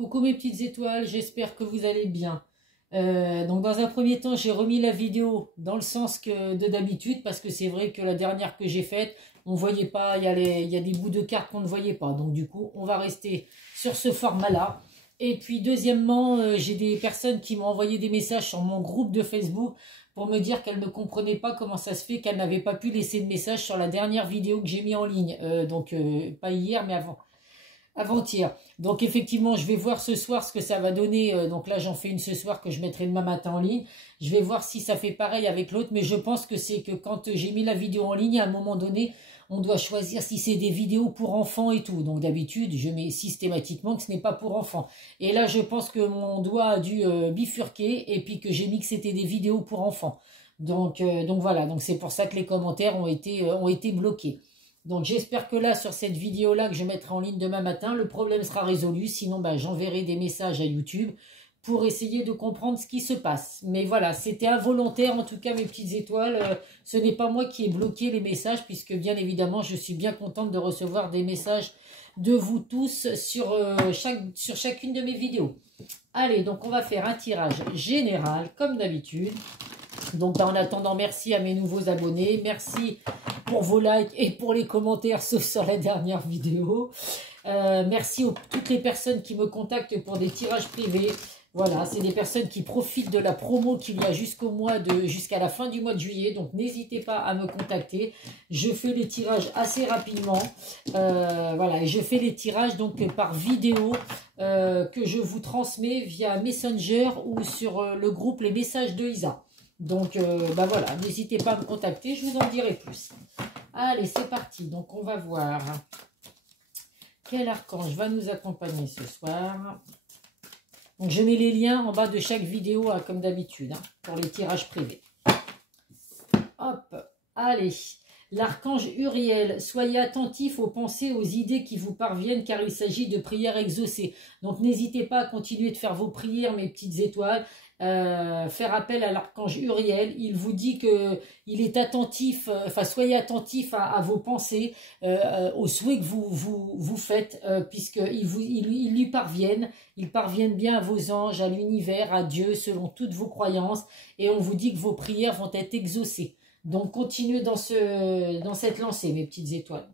Coucou mes petites étoiles, j'espère que vous allez bien. Donc dans un premier temps, j'ai remis la vidéo dans le sens que de d'habitude, parce que c'est vrai que la dernière que j'ai faite, on ne voyait pas, il y a des bouts de cartes qu'on ne voyait pas. Donc du coup, on va rester sur ce format-là. Et puis deuxièmement, j'ai des personnes qui m'ont envoyé des messages sur mon groupe de Facebook pour me dire qu'elles ne comprenaient pas comment ça se fait qu'elles n'avaient pas pu laisser de message sur la dernière vidéo que j'ai mis en ligne. Pas hier, mais avant-hier. Donc effectivement, je vais voir ce soir ce que ça va donner. Donc là, j'en fais une ce soir que je mettrai demain matin en ligne. Je vais voir si ça fait pareil avec l'autre, mais je pense que c'est que quand j'ai mis la vidéo en ligne, à un moment donné, on doit choisir si c'est des vidéos pour enfants et tout. Donc d'habitude, je mets systématiquement que ce n'est pas pour enfants. Et là, je pense que mon doigt a dû bifurquer et puis que j'ai mis que c'était des vidéos pour enfants. Donc voilà, donc c'est pour ça que les commentaires ont été bloqués. Donc j'espère que là, sur cette vidéo-là que je mettrai en ligne demain matin, le problème sera résolu. Sinon, j'enverrai des messages à YouTube pour essayer de comprendre ce qui se passe. Mais voilà, c'était involontaire en tout cas mes petites étoiles. Ce n'est pas moi qui ai bloqué les messages, puisque bien évidemment, je suis bien contente de recevoir des messages de vous tous sur chacune de mes vidéos. Allez, donc on va faire un tirage général, comme d'habitude. Donc en attendant, merci à mes nouveaux abonnés, merci pour vos likes et pour les commentaires, sauf sur la dernière vidéo. Merci à toutes les personnes qui me contactent pour des tirages privés. Voilà, c'est des personnes qui profitent de la promo qu'il y a jusqu'à la fin du mois de juillet. Donc n'hésitez pas à me contacter. Je fais les tirages assez rapidement. Voilà, et je fais les tirages donc par vidéo que je vous transmets via Messenger ou sur le groupe Les Messages de Isa. Donc, voilà, n'hésitez pas à me contacter, je vous en dirai plus. Allez, c'est parti. Donc, on va voir quel archange va nous accompagner ce soir. Donc, je mets les liens en bas de chaque vidéo, hein, comme d'habitude, hein, pour les tirages privés. Hop, allez. L'archange Uriel, soyez attentifs aux pensées, aux idées qui vous parviennent, car il s'agit de prières exaucées. Donc, n'hésitez pas à continuer de faire vos prières, mes petites étoiles. Faire appel à l'archange Uriel, il vous dit que il est attentif, soyez attentifs à vos pensées, aux souhaits que vous faites, puisqu'ils lui parviennent, ils parviennent bien à vos anges, à l'univers, à Dieu, selon toutes vos croyances, et on vous dit que vos prières vont être exaucées. Donc continuez dans cette lancée, mes petites étoiles.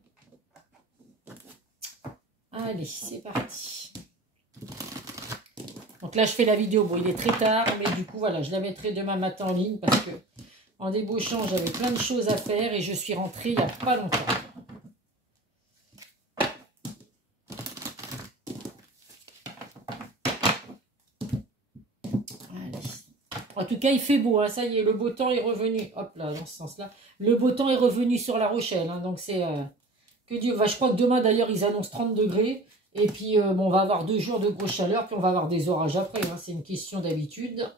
Allez, c'est parti. Donc là, je fais la vidéo. Bon, il est très tard, mais du coup, voilà, je la mettrai demain matin en ligne parce que en débauchant, j'avais plein de choses à faire et je suis rentrée il n'y a pas longtemps. Allez. En tout cas, il fait beau, hein, ça y est, le beau temps est revenu. Hop là, dans ce sens-là. Le beau temps est revenu sur La Rochelle, hein, donc c'est que Dieu. Je crois que demain, d'ailleurs, ils annoncent 30 degrés. Et puis, on va avoir 2 jours de grosse chaleur, puis on va avoir des orages après. Hein, c'est une question d'habitude.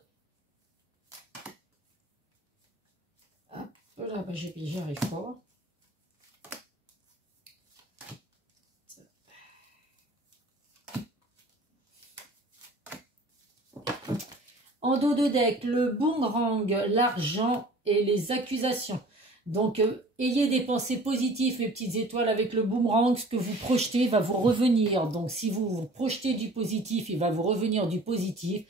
Hop là, j'arrive pas. En dos de deck, le boomerang, l'argent et les accusations. Donc, ayez des pensées positives, mes petites étoiles, avec le boomerang. Ce que vous projetez va vous revenir. Donc, si vous projetez du positif, il va vous revenir du positif.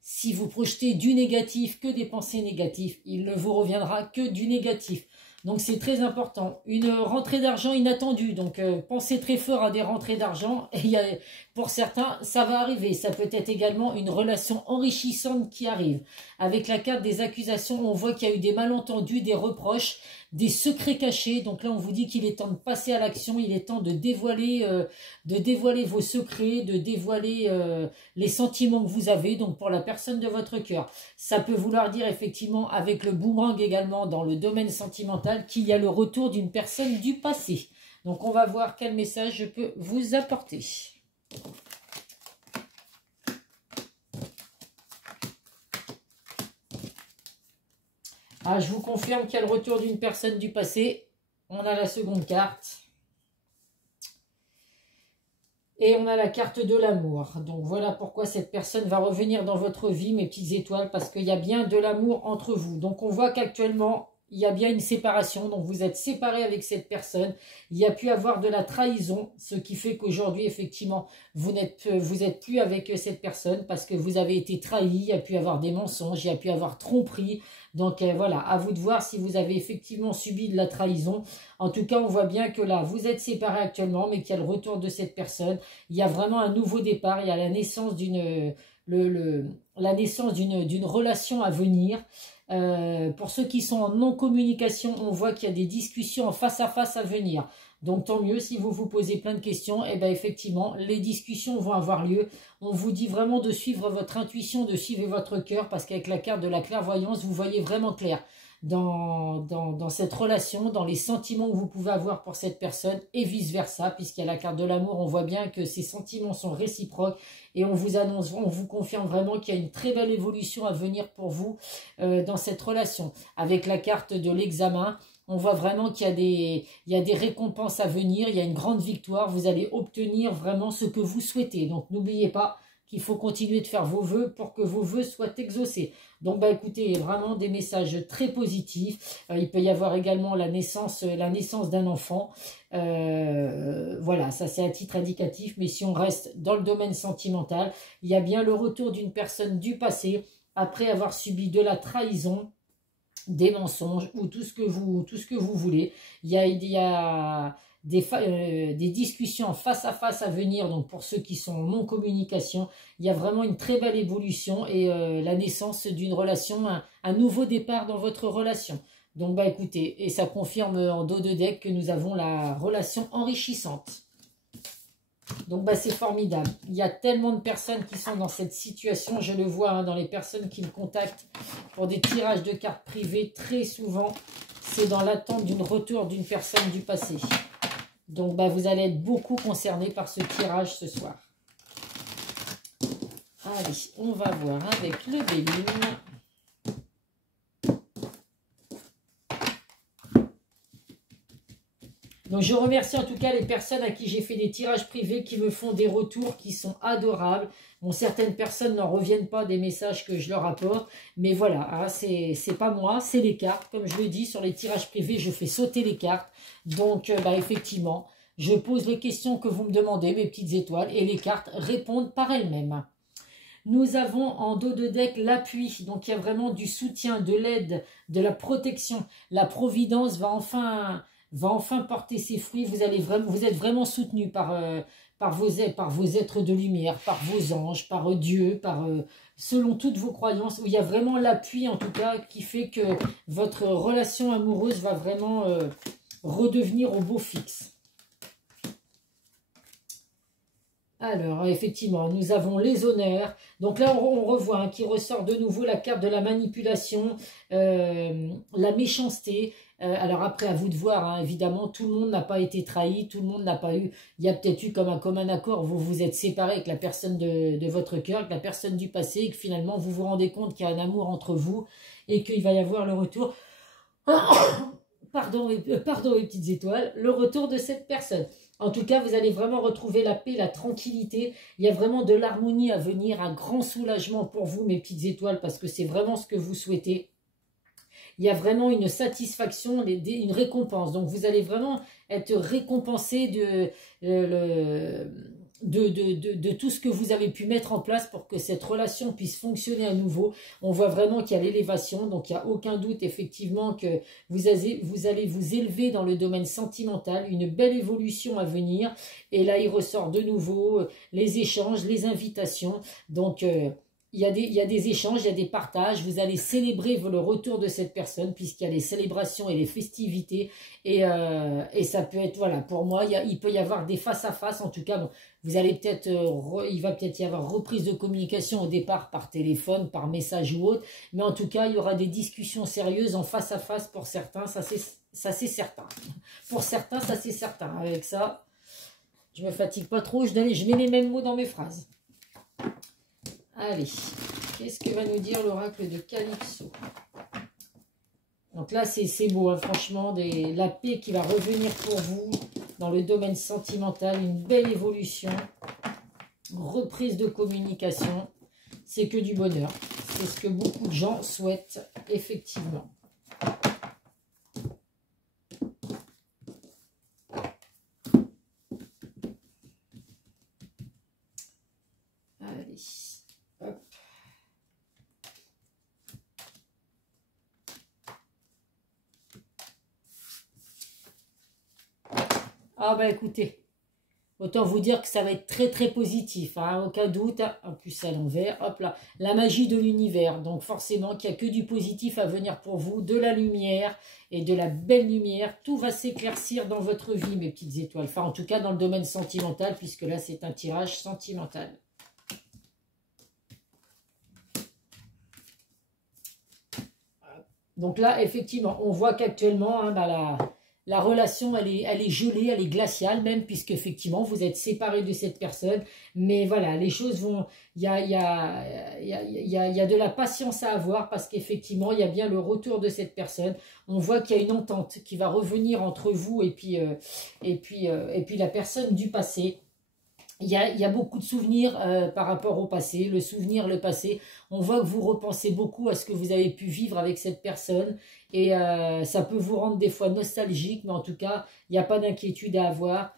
Si vous projetez du négatif, que des pensées négatives, il ne vous reviendra que du négatif. Donc, c'est très important. Une rentrée d'argent inattendue. Donc, pensez très fort à des rentrées d'argent. Pour certains, ça va arriver. Ça peut être également une relation enrichissante qui arrive. Avec la carte des accusations, on voit qu'il y a eu des malentendus, des reproches, des secrets cachés. Donc là, on vous dit qu'il est temps de passer à l'action. Il est temps de dévoiler vos secrets, de dévoiler les sentiments que vous avez. Donc, pour la personne de votre cœur. Ça peut vouloir dire, effectivement, avec le boomerang également, dans le domaine sentimental, qu'il y a le retour d'une personne du passé. Donc, on va voir quel message je peux vous apporter. Ah, je vous confirme qu'il y a le retour d'une personne du passé. On a la seconde carte. Et on a la carte de l'amour. Donc voilà pourquoi cette personne va revenir dans votre vie, mes petites étoiles, parce qu'il y a bien de l'amour entre vous. Donc on voit qu'actuellement, il y a bien une séparation, donc vous êtes séparés avec cette personne. Il y a pu avoir de la trahison, ce qui fait qu'aujourd'hui, effectivement, vous êtes plus avec cette personne parce que vous avez été trahi. Il y a pu avoir des mensonges, il y a pu avoir tromperie. Donc voilà, à vous de voir si vous avez effectivement subi de la trahison. En tout cas, on voit bien que là, vous êtes séparés actuellement, mais qu'il y a le retour de cette personne. Il y a vraiment un nouveau départ, il y a la naissance d'une relation à venir. Pour ceux qui sont en non-communication, on voit qu'il y a des discussions en face à venir. Donc tant mieux, si vous vous posez plein de questions, et bien effectivement, les discussions vont avoir lieu. On vous dit vraiment de suivre votre intuition, de suivre votre cœur, parce qu'avec la carte de la clairvoyance, vous voyez vraiment clair dans cette relation, dans les sentiments que vous pouvez avoir pour cette personne, et vice-versa, puisqu'il y a la carte de l'amour, on voit bien que ces sentiments sont réciproques, et on vous annonce, on vous confirme vraiment qu'il y a une très belle évolution à venir pour vous dans cette relation. Avec la carte de l'examen, on voit vraiment qu'il y a des récompenses à venir, il y a une grande victoire, vous allez obtenir vraiment ce que vous souhaitez. Donc n'oubliez pas qu'il faut continuer de faire vos vœux pour que vos vœux soient exaucés. Donc bah écoutez, vraiment des messages très positifs. Il peut y avoir également la naissance d'un enfant. Voilà, ça c'est à titre indicatif, mais si on reste dans le domaine sentimental, il y a bien le retour d'une personne du passé après avoir subi de la trahison, des mensonges ou tout ce que vous voulez. Il y a des discussions face à venir, donc pour ceux qui sont en non-communication, il y a vraiment une très belle évolution et la naissance d'une relation, un nouveau départ dans votre relation. Donc bah écoutez, et ça confirme en dos de deck que nous avons la relation enrichissante. Donc bah, c'est formidable. Il y a tellement de personnes qui sont dans cette situation. Je le vois hein, dans les personnes qui me contactent pour des tirages de cartes privées. Très souvent, c'est dans l'attente d'une retour d'une personne du passé. Donc bah, vous allez être beaucoup concernés par ce tirage ce soir. Allez, on va voir avec le Béline. Donc je remercie en tout cas les personnes à qui j'ai fait des tirages privés qui me font des retours qui sont adorables. Bon, certaines personnes n'en reviennent pas des messages que je leur apporte. Mais voilà, hein, c'est pas moi, c'est les cartes. Comme je le dis, sur les tirages privés, je fais sauter les cartes. Donc bah, effectivement, je pose les questions que vous me demandez, mes petites étoiles. Et les cartes répondent par elles-mêmes. Nous avons en dos de deck l'appui. Donc il y a vraiment du soutien, de l'aide, de la protection. La providence va enfin porter ses fruits. Vous êtes vraiment soutenu par vos êtres de lumière, par vos anges, par Dieu, selon toutes vos croyances. Où il y a vraiment l'appui en tout cas qui fait que votre relation amoureuse va vraiment redevenir au beau fixe. Alors, effectivement, nous avons les honneurs. Donc là, on revoit hein, qui ressort de nouveau la carte de la manipulation, la méchanceté. Alors après, à vous de voir, hein, évidemment, tout le monde n'a pas été trahi, tout le monde n'a pas eu... Il y a peut-être eu comme un commun accord, vous vous êtes séparés avec la personne de votre cœur, avec la personne du passé, et que finalement, vous vous rendez compte qu'il y a un amour entre vous, et qu'il va y avoir le retour... Pardon, les petites étoiles, le retour de cette personne. En tout cas, vous allez vraiment retrouver la paix, la tranquillité. Il y a vraiment de l'harmonie à venir, un grand soulagement pour vous, mes petites étoiles, parce que c'est vraiment ce que vous souhaitez. Il y a vraiment une satisfaction, une récompense. Donc, vous allez vraiment être récompensé de tout ce que vous avez pu mettre en place pour que cette relation puisse fonctionner à nouveau. On voit vraiment qu'il y a l'élévation, donc il n'y a aucun doute effectivement que vous allez vous élever dans le domaine sentimental, une belle évolution à venir. Et là, il ressort de nouveau les échanges, les invitations. Donc, il y a des échanges, il y a des partages. Vous allez célébrer le retour de cette personne puisqu'il y a les célébrations et les festivités. Et ça peut être, voilà, pour moi, il peut y avoir des face-à-face. En tout cas, bon, vous allez peut-être, il va peut-être y avoir reprise de communication au départ par téléphone, par message ou autre. Mais en tout cas, il y aura des discussions sérieuses en face-à-face pour certains. Ça, c'est certain. Pour certains, ça, c'est certain. Avec ça, je me fatigue pas trop. Je mets les mêmes mots dans mes phrases. Allez, qu'est-ce que va nous dire l'oracle de Calypso? Donc là, c'est beau, hein, franchement, la paix qui va revenir pour vous dans le domaine sentimental, une belle évolution, reprise de communication, c'est que du bonheur. C'est ce que beaucoup de gens souhaitent, effectivement. Allez, hop. Ah bah écoutez, autant vous dire que ça va être très très positif, hein, aucun doute. En plus c'est à l'envers, hop là, la magie de l'univers. Donc forcément qu'il n'y a que du positif à venir pour vous, de la lumière et de la belle lumière. Tout va s'éclaircir dans votre vie, mes petites étoiles. Enfin en tout cas dans le domaine sentimental, puisque là c'est un tirage sentimental. Donc là effectivement on voit qu'actuellement, hein, bah, la relation, elle est gelée, elle est glaciale même, puisque effectivement vous êtes séparés de cette personne. Mais voilà, les choses vont... Il y a de la patience à avoir, parce qu'effectivement, il y a bien le retour de cette personne. On voit qu'il y a une entente qui va revenir entre vous et puis la personne du passé. Il y a beaucoup de souvenirs par rapport au passé, le passé. On voit que vous repensez beaucoup à ce que vous avez pu vivre avec cette personne. Et ça peut vous rendre des fois nostalgique, mais en tout cas, il n'y a pas d'inquiétude à avoir.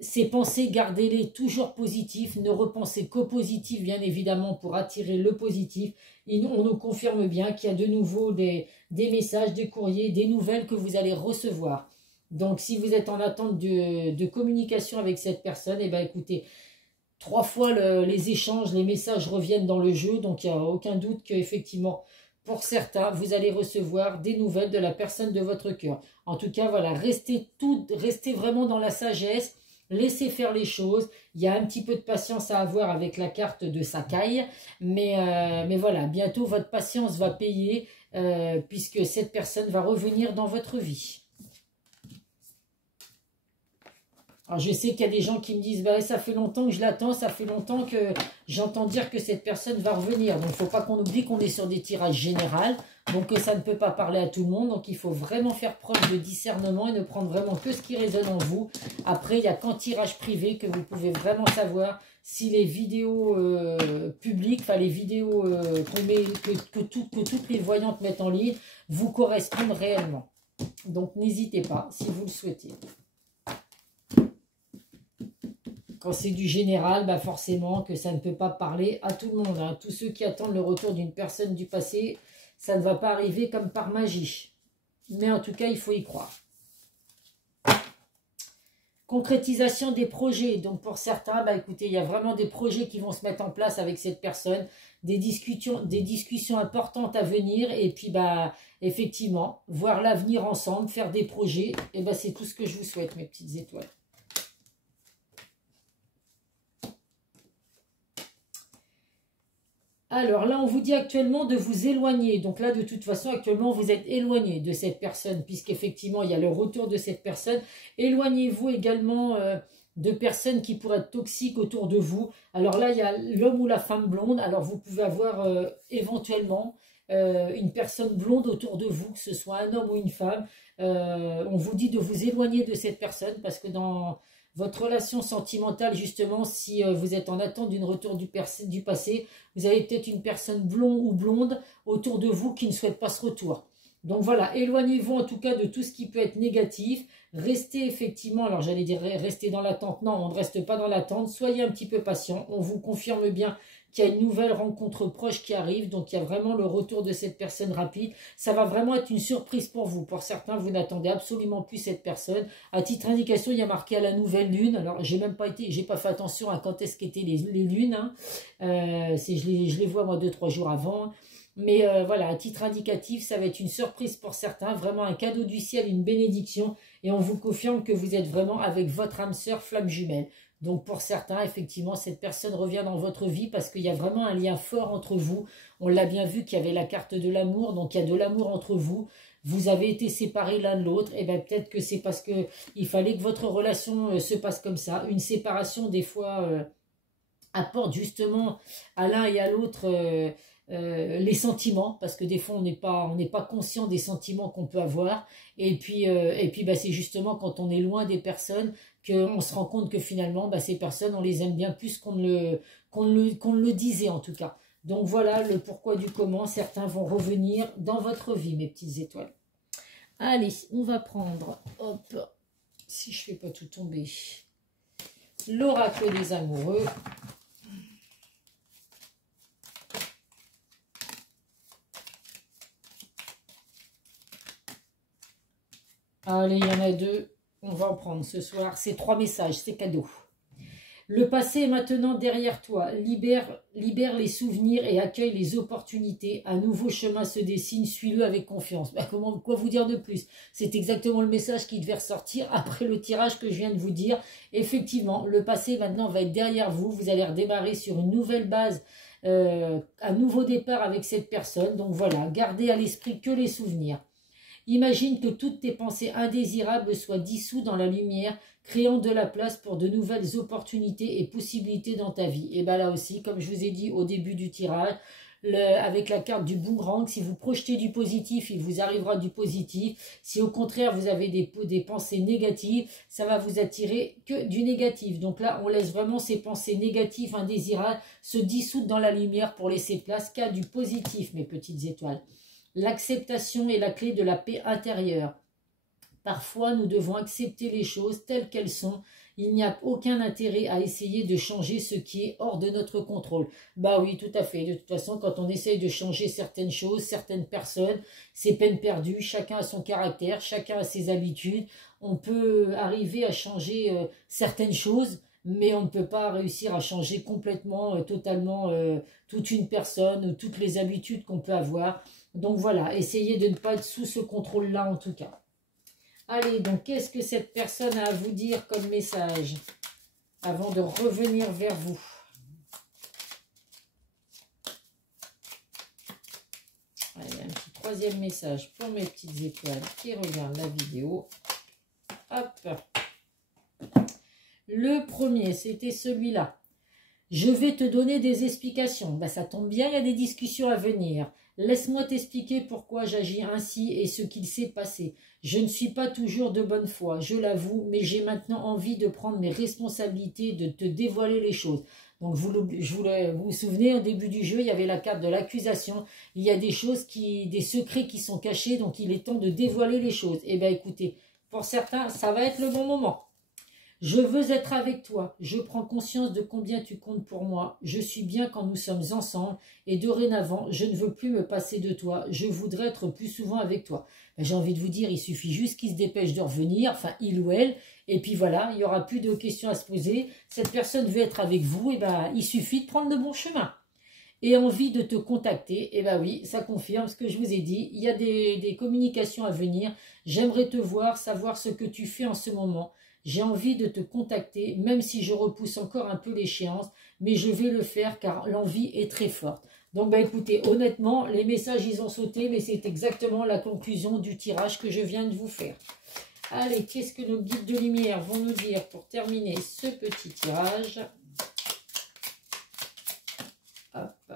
Ces pensées, gardez-les toujours positifs. Ne repensez qu'au positif, bien évidemment, pour attirer le positif. Et on nous confirme bien qu'il y a de nouveau des messages, des courriers, des nouvelles que vous allez recevoir. Donc, si vous êtes en attente de communication avec cette personne, eh bien, écoutez, 3 fois les échanges, les messages reviennent dans le jeu. Donc, il n'y a aucun doute qu'effectivement, pour certains, vous allez recevoir des nouvelles de la personne de votre cœur. En tout cas, voilà, restez vraiment dans la sagesse. Laissez faire les choses. Il y a un petit peu de patience à avoir avec la carte de Sakai. Mais voilà, bientôt, votre patience va payer puisque cette personne va revenir dans votre vie. Alors je sais qu'il y a des gens qui me disent bah, « ça fait longtemps que je l'attends, ça fait longtemps que j'entends dire que cette personne va revenir ». Donc il ne faut pas qu'on oublie qu'on est sur des tirages généraux, donc ça ne peut pas parler à tout le monde. Donc il faut vraiment faire preuve de discernement et ne prendre vraiment que ce qui résonne en vous. Après, il n'y a qu'en tirage privé que vous pouvez vraiment savoir si les vidéos publiques, enfin les vidéos que toutes les voyantes mettent en ligne, vous correspondent réellement. Donc n'hésitez pas si vous le souhaitez. Quand c'est du général, bah forcément que ça ne peut pas parler à tout le monde. Hein. Tous ceux qui attendent le retour d'une personne du passé, ça ne va pas arriver comme par magie. Mais en tout cas, il faut y croire. Concrétisation des projets. Donc pour certains, bah écoutez, il y a vraiment des projets qui vont se mettre en place avec cette personne. Des discussions importantes à venir. Et puis, bah effectivement, voir l'avenir ensemble, faire des projets. Et bah c'est tout ce que je vous souhaite, mes petites étoiles. Alors là, on vous dit actuellement de vous éloigner. Donc là, de toute façon, actuellement, vous êtes éloigné de cette personne, puisqu'effectivement, il y a le retour de cette personne. Éloignez-vous également de personnes qui pourraient être toxiques autour de vous. Alors là, il y a l'homme ou la femme blonde. Alors vous pouvez avoir éventuellement une personne blonde autour de vous, que ce soit un homme ou une femme. On vous dit de vous éloigner de cette personne, parce que dans... votre relation sentimentale, justement, si vous êtes en attente d'une retour du passé, vous avez peut-être une personne blonde ou blonde autour de vous qui ne souhaite pas ce retour. Donc voilà, éloignez-vous en tout cas de tout ce qui peut être négatif. Restez effectivement, alors j'allais dire restez dans l'attente. Non, on ne reste pas dans l'attente. Soyez un petit peu patient. On vous confirme bien qu'il y a une nouvelle rencontre proche qui arrive. Donc il y a vraiment le retour de cette personne rapide. Ça va vraiment être une surprise pour vous. Pour certains, vous n'attendez absolument plus cette personne. À titre d'indication, il y a marqué à la nouvelle lune. Alors j'ai pas fait attention à quand est-ce qu'étaient les lunes. Hein. Je les vois moi 2-3 jours avant. Mais voilà, à titre indicatif, ça va être une surprise pour certains, vraiment un cadeau du ciel, une bénédiction. Et on vous confirme que vous êtes vraiment avec votre âme sœur flamme jumelle. Donc pour certains, effectivement, cette personne revient dans votre vie parce qu'il y a vraiment un lien fort entre vous. On l'a bien vu qu'il y avait la carte de l'amour, donc il y a de l'amour entre vous. Vous avez été séparés l'un de l'autre, et bien peut-être que c'est parce qu'il fallait que votre relation se passe comme ça. Une séparation, des fois, apporte justement à l'un et à l'autre... les sentiments, parce que des fois on n'est pas conscient des sentiments qu'on peut avoir, et puis bah, c'est justement quand on est loin des personnes qu'on se rend compte que finalement bah, ces personnes on les aime bien plus qu'on ne le disait en tout cas. Donc voilà le pourquoi du comment. Certains vont revenir dans votre vie, mes petites étoiles. Allez, on va prendre, hop, si je fais pas tout tomber, l'oracle des amoureux. Allez, il y en a deux. On va en prendre ce soir. C'est 3 messages, c'est cadeau. Le passé est maintenant derrière toi. Libère les souvenirs et accueille les opportunités. Un nouveau chemin se dessine. Suis-le avec confiance. Bah, quoi vous dire de plus? C'est exactement le message qui devait ressortir après le tirage que je viens de vous dire. Effectivement, le passé maintenant va être derrière vous. Vous allez redémarrer sur une nouvelle base, un nouveau départ avec cette personne. Donc voilà, gardez à l'esprit que les souvenirs. Imagine que toutes tes pensées indésirables soient dissoutes dans la lumière, créant de la place pour de nouvelles opportunités et possibilités dans ta vie. Et bien là aussi, comme je vous ai dit au début du tirage, avec la carte du boomerang, si vous projetez du positif, il vous arrivera du positif. Si au contraire vous avez des pensées négatives, ça va vous attirer que du négatif. Donc là, on laisse vraiment ces pensées négatives, indésirables, se dissoudre dans la lumière pour laisser place qu'à du positif, mes petites étoiles. L'acceptation est la clé de la paix intérieure. Parfois, nous devons accepter les choses telles qu'elles sont. Il n'y a aucun intérêt à essayer de changer ce qui est hors de notre contrôle. Bah oui, tout à fait. De toute façon, quand on essaye de changer certaines choses, certaines personnes, c'est peine perdue. Chacun a son caractère, chacun a ses habitudes. On peut arriver à changer certaines choses, mais on ne peut pas réussir à changer complètement, totalement toute une personne, toutes les habitudes qu'on peut avoir. Donc voilà, essayez de ne pas être sous ce contrôle-là en tout cas. Allez, donc qu'est-ce que cette personne a à vous dire comme message avant de revenir vers vous? Allez, un petit troisième message pour mes petites étoiles qui regardent la vidéo. Hop. Le premier, c'était celui-là. Je vais te donner des explications. Ben, ça tombe bien, il y a des discussions à venir. Laisse-moi t'expliquer pourquoi j'agis ainsi et ce qu'il s'est passé. Je ne suis pas toujours de bonne foi, je l'avoue, mais j'ai maintenant envie de prendre mes responsabilités, de te dévoiler les choses. Donc, vous vous souvenez, au début du jeu, il y avait la carte de l'accusation. Il y a des choses, des secrets qui sont cachés, donc il est temps de dévoiler les choses. Eh bien, écoutez, pour certains, ça va être le bon moment. Je veux être avec toi, je prends conscience de combien tu comptes pour moi, je suis bien quand nous sommes ensemble et dorénavant, je ne veux plus me passer de toi, je voudrais être plus souvent avec toi. J'ai envie de vous dire, il suffit juste qu'il se dépêche de revenir, enfin il ou elle, et puis voilà, il n'y aura plus de questions à se poser, cette personne veut être avec vous, et ben il suffit de prendre le bon chemin. Et envie de te contacter, et ben oui, ça confirme ce que je vous ai dit, il y a des communications à venir, j'aimerais te voir, savoir ce que tu fais en ce moment. J'ai envie de te contacter, même si je repousse encore un peu l'échéance, mais je vais le faire car l'envie est très forte. Donc, bah, écoutez, honnêtement, les messages, ils ont sauté, mais c'est exactement la conclusion du tirage que je viens de vous faire. Allez, qu'est-ce que nos guides de lumière vont nous dire pour terminer ce petit tirage? Hop.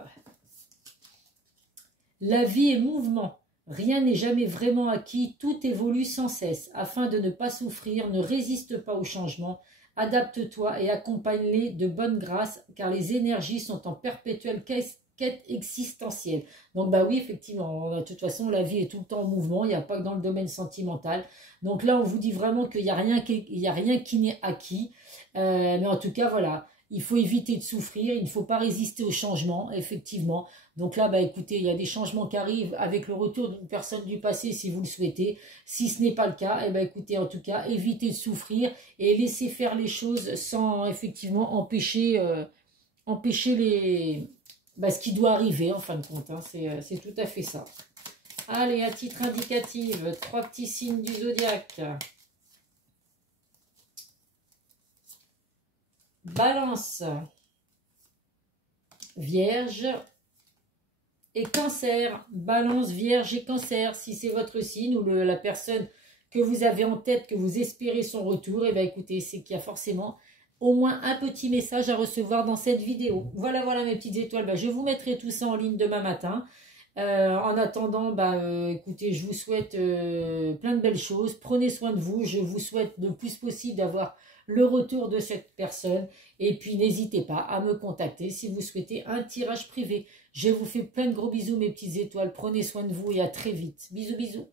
La vie est mouvement. Rien n'est jamais vraiment acquis, tout évolue sans cesse. Afin de ne pas souffrir, ne résiste pas au changement, adapte-toi et accompagne-les de bonne grâce, car les énergies sont en perpétuelle quête existentielle. Donc bah oui, effectivement, de toute façon, la vie est tout le temps en mouvement, il n'y a pas que dans le domaine sentimental. Donc là, on vous dit vraiment qu'il n'y a rien qui n'est acquis. Mais en tout cas, voilà. Il faut éviter de souffrir, il ne faut pas résister au changement, effectivement. Donc là, bah, écoutez, il y a des changements qui arrivent avec le retour d'une personne du passé, si vous le souhaitez. Si ce n'est pas le cas, eh ben, écoutez, en tout cas, évitez de souffrir et laissez faire les choses sans, effectivement, empêcher ce qui doit arriver, en fin de compte. Hein. C'est tout à fait ça. Allez, à titre indicatif, 3 petits signes du zodiaque. Balance, Vierge et Cancer. Balance, Vierge et Cancer, si c'est votre signe ou la personne que vous avez en tête, que vous espérez son retour, et bien écoutez, c'est qu'il y a forcément au moins un petit message à recevoir dans cette vidéo. Voilà, voilà mes petites étoiles, je vous mettrai tout ça en ligne demain matin. En attendant, écoutez, je vous souhaite plein de belles choses. Prenez soin de vous. Je vous souhaite le plus possible d'avoir le retour de cette personne. Et puis, n'hésitez pas à me contacter si vous souhaitez un tirage privé. Je vous fais plein de gros bisous, mes petites étoiles. Prenez soin de vous et à très vite. Bisous, bisous.